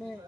Yani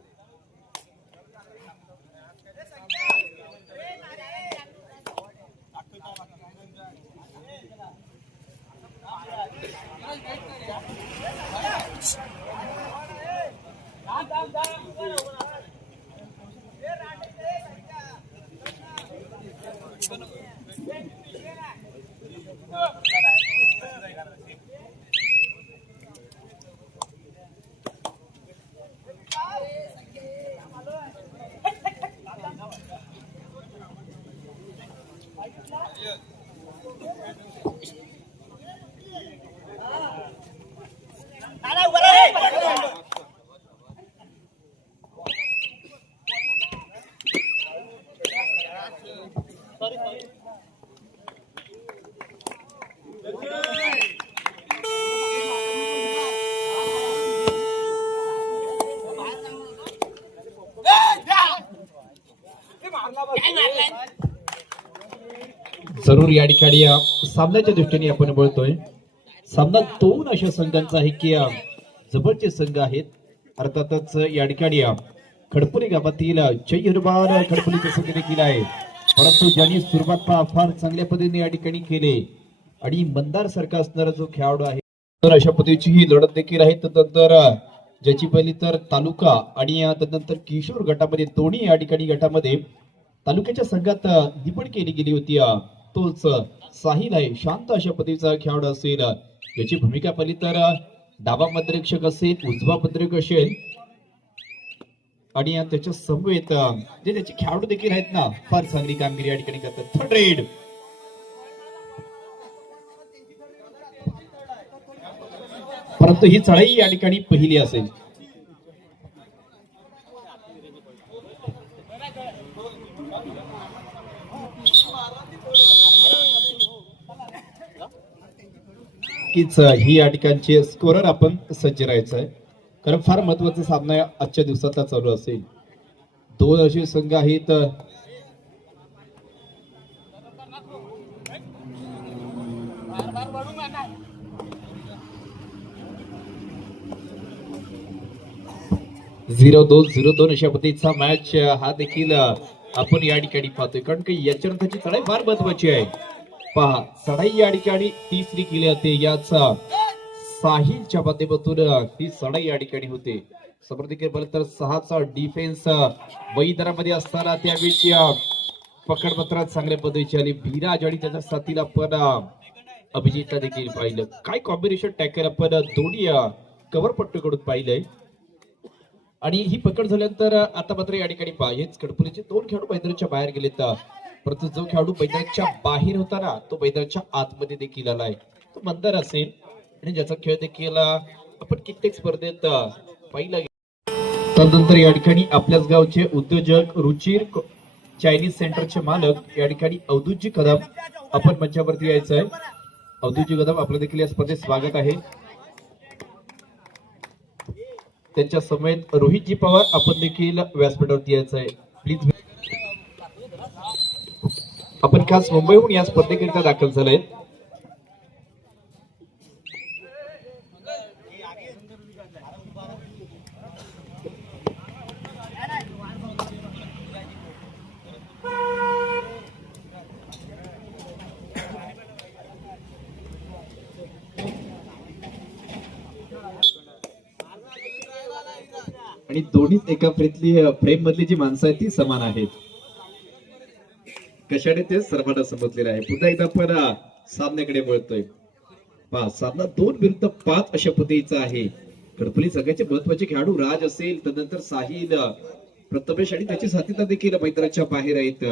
जरूर या ठिकाणी सामन्याच्या दृष्टीने आपण बोलतोय. सामना दोन अशा संघांचा आहे की अ, जबरचे संघ आहेत. अर्थातच या ठिकाणी अ, खडपुली गावातील जय हनुमान खडपुलीचे संघ देखील आहे. परंतु ज्यांनी सुरुवात फार चांगल्या पद्धतीने या ठिकाणी केले. आणि मंदार सारखा असणारा जो खेळाडू आहे तर अशा पद्धतीची ही लढत देखील आहे. त्यानंतर ज्याची पहिली तर तालुका आणि त्यानंतर किशोर गटामध्ये दोन्ही या ठिकाणी गटामध्ये तालुक्याच्या संघात अ, निवड केली गेली होती. तोच साहिल आहे. शांत अशा पद्धतीचा खेळाडू असेल. याची भूमिका पहिली तर अ, डावा मध्यरक्षक असेल उजवा मध्यरक्षक असेल. आणि त्याच्या समवेत जे त्याचे खेळाडू देखील आहेत ना फार चांगली कामगिरी या ठिकाणी करतात. Third raid. परंतु ही चढाई या ठिकाणी पहिली असेल. ही या ठिकाणची स्कोरर आपण सज्ज राहायचं आहे कारण फार महत्त्वाचा सामना आजच्या दिवसातला चालू असेल. दोन असे संघ आहेत. झिरो दोन झिरो दोन अशा पद्धतीचा मॅच हा देखील आपण या ठिकाणी पाहतोय. कारण की याच्यानंतरची चढाई फार महत्वाची आहे. पहा चढाई या ठिकाणी तिसरी केली जाते. याचा साहिलच्या माध्यमातून ही चढाई या ठिकाणी होते. समोर सहाचा डिफेन्स वैदरामध्ये असताना त्यावेळी पकडपत्रात चांगल्या पद्धतीची आली विराज आणि त्याच्या साथीला पण अभिजितला देखील पाहिलं. काय कॉम्बिनेशन टॅकल आपण दोन्ही कव्हर पट्टूकडून पाहिलंय. आणि ही पकड झाल्यानंतर आता मात्र या ठिकाणी पाहिजेच हेच दोन खेळाडू मैदानाच्या बाहेर गेलेत परंतु जो खेळाडू मैदानाच्या बाहेर होता ना तो मैदानाच्या आतमध्ये देखील आलाय. तो मंदर असेल आणि ज्याचा खेळ देखील आपण कित्येक स्पर्धेत अं, पाहिला गेला. त्यानंतर या ठिकाणी आपल्याच गावचे उद्योजक रुचिर चायनीज सेंटरचे मालक या ठिकाणी अवधूतजी कदम आपण मंचावरती यायचं आहे. अवधूतजी कदम आपलं देखील या स्पर्धेत स्वागत आहे. त्यांच्या समेत रोहितजी पवार आपण देखील व्यासपीठावरती यायचं आहे. प्लीज आपण खास मुंबईहून या स्पर्धेकरिता दाखल झालोय आणि दोन्हीच एका प्रेतली फ्रेम मधली जी माणसं आहेत ती समान आहेत. कशाने ते सर्वांना समजलेलं आहे? पुन्हा एकदा आपण सामन्याकडे वळतोय. पाच सामना दोन विरुद्ध पाच अशा पद्धतीचा आहे. कडपली संघाचे महत्त्वाचे खेळाडू राज असेल त्यानंतर साहिल प्रथमेश आणि त्याची साथीदार देखील मैदानाच्या बाहेर आहेत.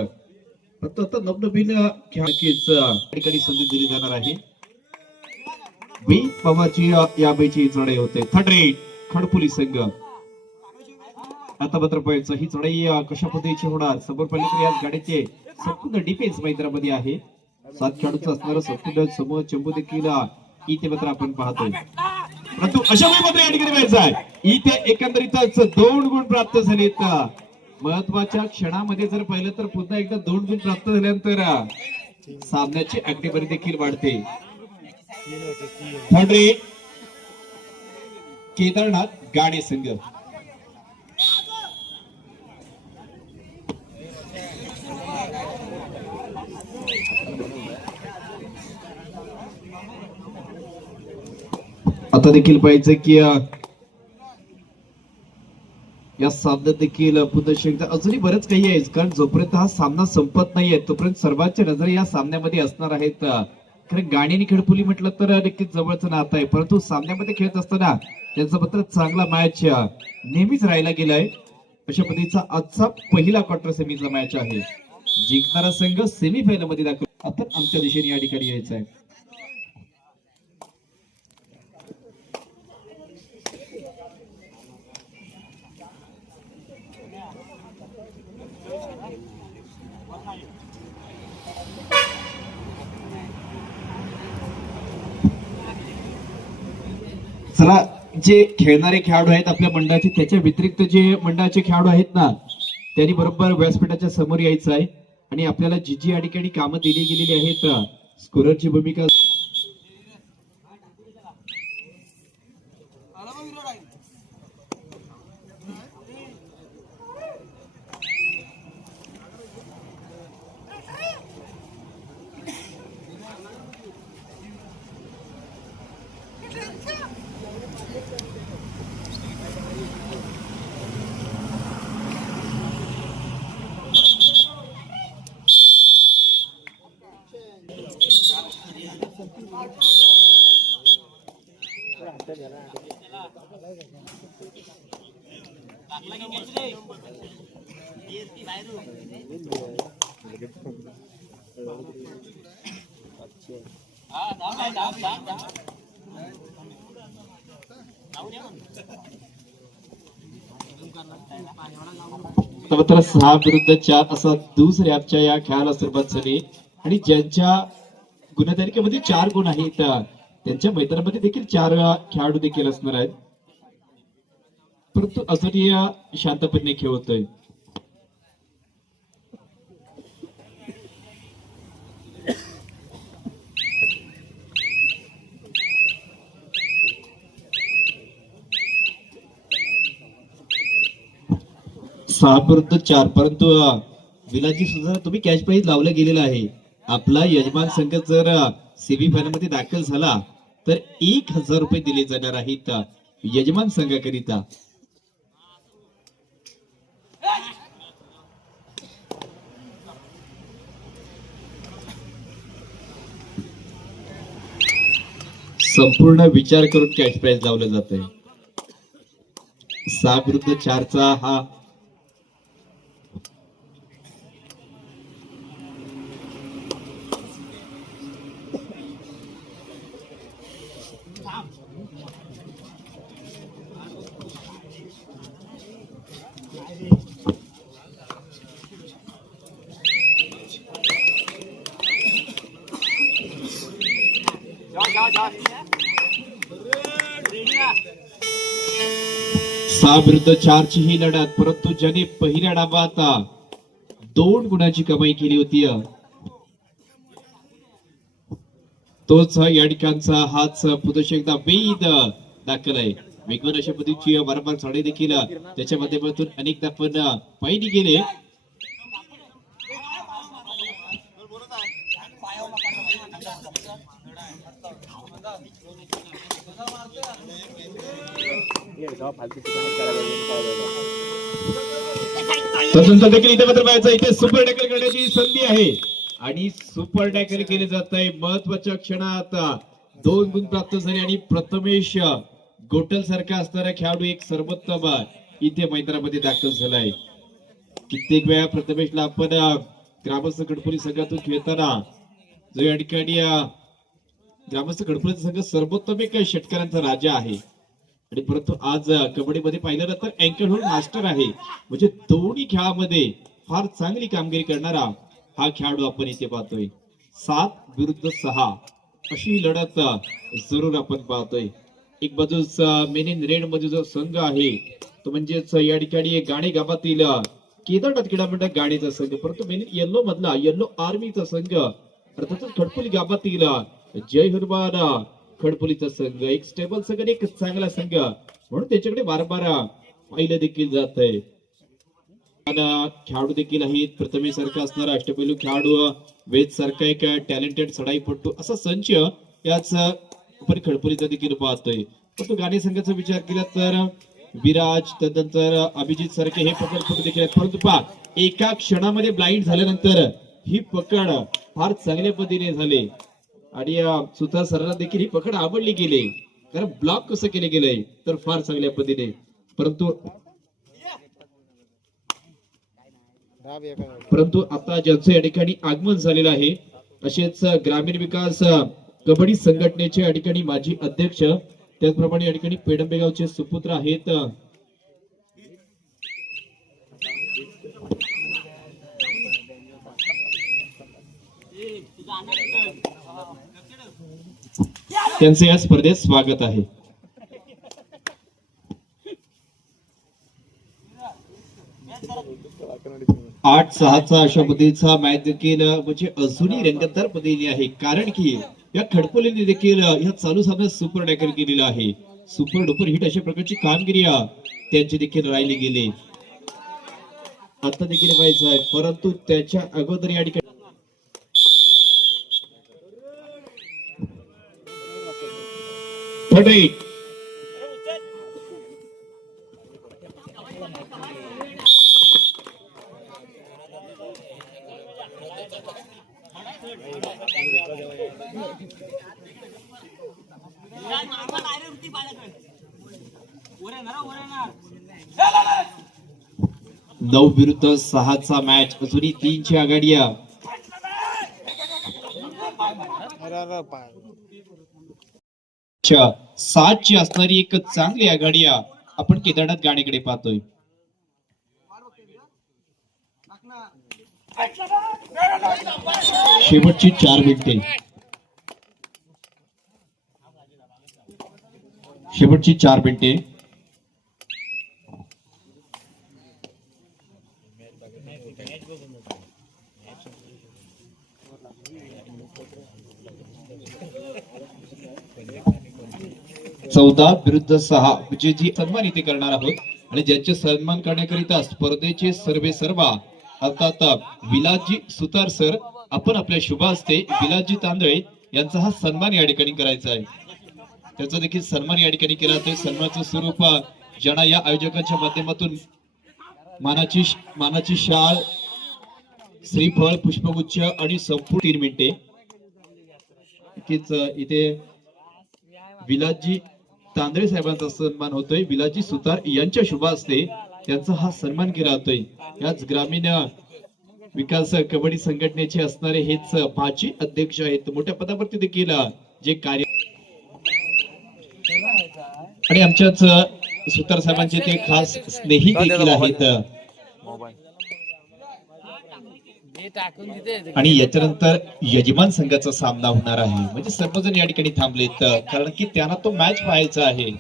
फक्त आता नवनवीन अं, या ठिकाणी संधी दिली जाणार आहे. बी पवारची या बेची चढाई होते. थर्ड रेट खडपुली संघ. आता मात्र पाहायचं ही चढाई कशा पद्धतीची होणार? समोर पलीकडे या गाडीचे संपूर्ण डिफेन्स मैदानामध्ये आहे. सात खेळाडूचा असणारा संपूर्ण समूह चंबू देखील इथे मात्र आपण पाहतोय. परंतु अशा वेळी मात्र या ठिकाणी व्हायचं आहे इथे एकंदरीतच दोन गुण प्राप्त झालेत. महत्त्वाच्या क्षणामध्ये जर पाहिलं तर पुन्हा एकदा दोन गुण प्राप्त झाल्यानंतर सामन्याची आकडेवारी देखील वाढते. केदारनाथ गाणे संघ. आता देखील पाहिजे की या सामन्यात देखील पुन्हा एकदा अजूनही बरंच काही आहे कारण जोपर्यंत हा सामना संपत नाहीये तोपर्यंत सर्वांच्या नजर या सामन्यामध्ये असणार आहेत. कारण गाणी खेळपुली म्हटलं तर नक्कीच जवळचं नातं आहे परंतु सामन्यामध्ये खेळत असताना त्यांचा मात्र चांगला मॅच नेहमीच राहिला गेलाय. अशा पद्धतीचा आजचा पहिला क्वार्टर सेमीचा मॅच आहे. जिंकणारा संघ सेमीफायनलमध्ये दाखल आता आमच्या दिशेने या ठिकाणी यायचा आहे चला जे खेळणारे खेळाडू आहेत आपल्या मंडळाचे त्याच्या व्यतिरिक्त जे मंडळाचे खेळाडू आहेत ना त्यांनी बरोबर व्यासपीठाच्या समोर यायचं आहे. आणि आपल्याला जी जी या ठिकाणी कामं दिली गेलेली आहेत. स्कोररची भूमिका मात्र सहा विरुद्ध चार असा दुसऱ्याच्या या खेळाला सुरुवात झाली. आणि ज्यांच्या गुणतालिकेमध्ये चार गुण आहेत. त्यांच्या मैदानामध्ये देखील चार खेळाडू देखील असणार आहेत. परंतु अजूनही शांतपणे खेळ होतोय सहा विरुद्ध चार परंतु विलाची सुद्धा तुम्ही कॅश प्राईज लावलं गेलेलं आहे. आपला यजमान संघ जर सीबी फायनलमध्ये दाखल झाला तर एक हजार रुपये दिले जाणार आहेत यजमान संघाकरिता. संपूर्ण विचार करून कॅश प्राईज लावलं जात आहे सहा विरुद्ध चारचा हा सहा विरुद्ध चारची ही लढत परंतु ज्याने पहिल्या डावात दोन गुणाची कमाई केली होती. तोच या ठिकाणचा हाच पुदश एकदा वेद दाखल आहे. वेगवान अशा पद्धतीची वारंवार चढाई देखील त्याच्या माध्यमातून अनेकदा पण पायी गेले. तदनंतर देखील इथे मात्र पाहायचं इथे सुपर टॅकल करण्याची संधी आहे. आणि सुपर टॅकल केले जात आहे महत्त्वाच्या क्षणात. दोन गुण प्राप्त झाले आणि प्रथमेश गोटल सारखा असणारा खेळाडू एक सर्वोत्तम इथे मैदानामध्ये दाखल झालाय कित्येक वेळा प्रथमेशला आपण ग्रामस्थ गडपुरी संघातून खेळताना जो या ठिकाणी ग्रामस्थ गडपुरीचा संघ सर्वोत्तम एक षटकारांचा राजा आहे. आणि परंतु आज कबड्डीमध्ये पाहिलं तर अँकर होऊन मास्टर आहे. म्हणजे दोन्ही खेळामध्ये फार चांगली कामगिरी करणारा हा खेळाडू आपण इथे पाहतोय. सात विरुद्ध सहा. अशी लढत जरूर आपण पाहतोय. एक बाजूच मेन इन रेडमध्ये जो संघ आहे तो म्हणजेच या ठिकाणी गाणे गावातील केदारनाथ क्रीडा मंडळ संघ परंतु मेन येल्लो मधला येल्लो आर्मीचा संघ अर्थातच खडपुली गावातील जय हनुमान खडपोलीचा संघ एक स्टेबल संघ आणि एक चांगला संघ. म्हणून त्याच्याकडे वारंवार पाहिलं देखील जात आहे खेळाडू देखील आहेत. प्रथमे सारखा असणारा अष्टपैलू खेळाडू वेद सारखा एक टॅलेंटेड सडाईपट्टू असा संच याच आपण खडपोलीचा देखील पाहतोय. परंतु गाणे गाणी संघाचा विचार केला तर विराज त्यानंतर अभिजित सारखे हे पकड देखील आहेत. परंतु पहा एका क्षणामध्ये ब्लाइंड झाल्यानंतर ही पकड फार चांगल्या पद्धतीने झाली. आणि अं, सरांना देखील ही पकड आवडली गेली. कारण ब्लॉक कसं केले गेलंय तर फार चांगल्या पद्धतीने. परंतु परंतु आता ज्यांचं या ठिकाणी आगमन झालेलं आहे तसेच ग्रामीण विकास कबड्डी संघटनेचे या ठिकाणी माजी अध्यक्ष त्याचप्रमाणे या ठिकाणी पेडंबेगावचे सुपुत्र आहेत त्यांचे या स्पर्धेत स्वागत आहे. आठ सहाचा अशा पद्धतीचा मॅच देखील म्हणजे अजूनही रंगतदार पद्धतीने आहे. कारण की या खडकोलीने देखील या चालू सामन्यात सुपर टॅकल केलेला आहे. सुपर डुपर हिट अशा प्रकारची कामगिरी त्यांची देखील राहिली गेली. आता देखील व्हायचं आहे. परंतु त्याच्या अगोदर या ठिकाणी थर्ड नऊ विरुद्ध सहाचा मॅच अजूनही तीनची आघाडी आहे. सातची असणारी एक चांगली आघाडी आपण केदारनाथ गाणेकडे पाहतोय. शेवटची चार मिनिटे. शेवटची चार मिनिटे. चौदा विरुद्ध सहा म्हणजे जी सन्मान इथे करणार आहोत. आणि ज्यांचे सन्मान करण्याकरिता स्पर्धेचे सर्वे सर्वा अर्थात विलाजी सुतार सर आपण आपल्या शुभा असते विलाजी तांदळे यांचा हा सन्मान या ठिकाणी करायचा आहे. त्याचा देखील सन्मान या ठिकाणी केला जातोय. सन्मानाचं स्वरूप ज्यांना या आयोजकांच्या माध्यमातून मानाची मानाची शाळ श्रीफळ पुष्पगुच्छ आणि संपूर्ण तीन मिनिटे इथे विलाजी तांदळे साहेबांचा सन्मान होतोय. विलाजी सुतार यांच्या शुभ असते त्यांचा हा सन्मान केला जातोय. याच ग्रामीण विकास कबड्डी संघटनेचे असणारे हेच भाजी अध्यक्ष आहेत. मोठ्या पदावरती देखील जे कार्य आणि आमच्याच सुतार साहेबांचे ते खास स्नेही देखील आहेत. आणि याच्यानंतर यजमान संघाचा सामना होणार आहे. म्हणजे सर्वजण या ठिकाणी थांबलेत. कारण की त्यांना तो मॅच पाहायचा आहे.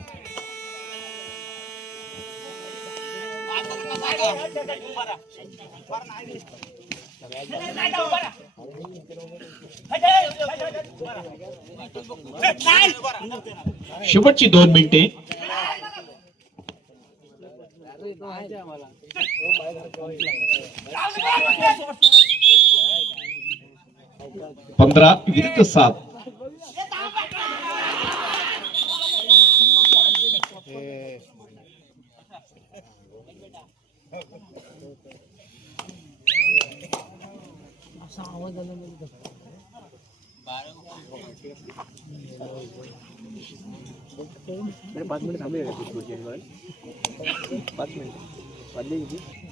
शेवटची दोन मिनिटे. पंधरा विरुद्ध सात पाच मिनिट थांबले का पुढची पाच मिनिट।